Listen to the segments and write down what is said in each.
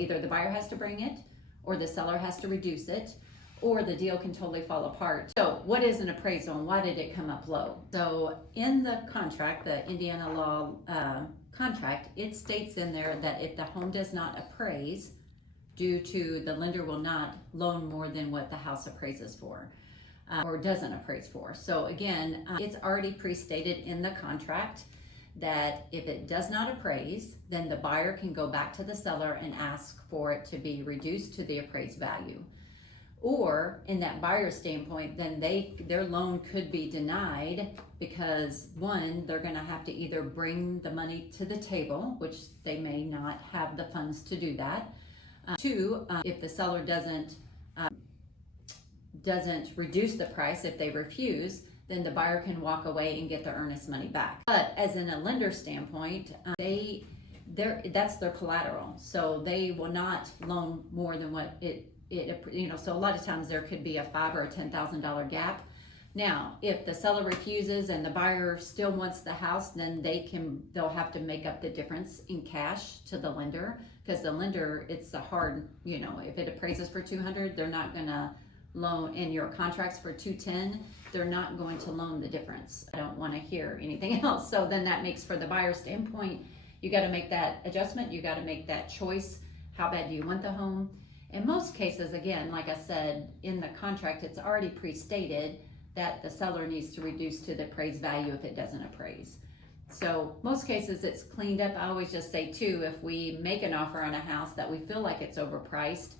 Either the buyer has to bring it, or the seller has to reduce it, or the deal can totally fall apart. So what is an appraisal and why did it come up low? So in the contract, the Indiana law contract, it states in there that if the home does not appraise, due to the lender will not loan more than what the house appraises for. Or doesn't appraise for. So again, it's already pre-stated in the contract that if it does not appraise, then the buyer can go back to the seller and ask for it to be reduced to the appraised value. Or in that buyer's standpoint, then their loan could be denied because one, they're gonna have to either bring the money to the table, which they may not have the funds to do that. Two, if the seller doesn't reduce the price, if they refuse, then the buyer can walk away and get their earnest money back. But as in a lender standpoint, that's their collateral, so they will not loan more than what it so a lot of times there could be a $5,000 or a $10,000 gap. Now, if the seller refuses and the buyer still wants the house, then they'll have to make up the difference in cash to the lender, because the lender, it's a hard, if it appraises for 200, they're not gonna loan, and your contract's for 210, they're not going to loan the difference. I don't want to hear anything else. So then that makes, for the buyer standpoint, you got to make that adjustment, you got to make that choice. How bad do you want the home? In most cases, again, like I said, in the contract, it's already pre-stated that the seller needs to reduce to the appraised value if it doesn't appraise. So most cases it's cleaned up. I always just say too, if we make an offer on a house that we feel like it's overpriced,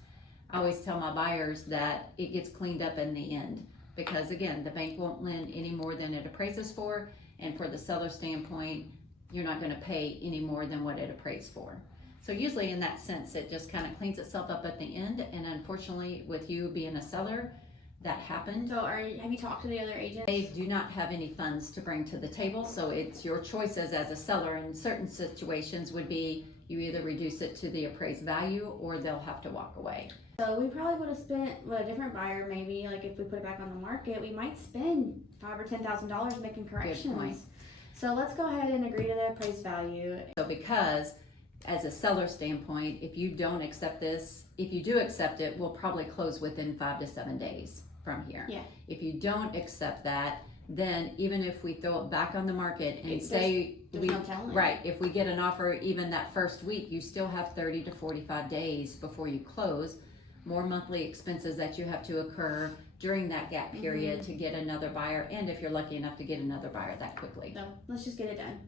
I always tell my buyers that it gets cleaned up in the end, because again, the bank won't lend any more than it appraises for, and for the seller standpoint, you're not going to pay any more than what it appraised for. So usually in that sense, it just kind of cleans itself up at the end, and unfortunately with you being a seller, that happened. So have you talked to the other agents? They do not have any funds to bring to the table, so it's your choices as a seller in certain situations would be you either reduce it to the appraised value or they'll have to walk away. So we probably would have spent with a different buyer, maybe like if we put it back on the market, we might spend $5,000 or $10,000 making corrections. Good point. So let's go ahead and agree to the appraised value. So because as a seller standpoint, if you don't accept this, if you do accept it, we'll probably close within 5 to 7 days from here. Yeah. If you don't accept that, then even if we throw it back on the market and there's no telling. right, if we get an offer even that first week, you still have 30 to 45 days before you close. More monthly expenses that you have to occur during that gap period to get another buyer, and if you're lucky enough to get another buyer that quickly. So let's just get it done.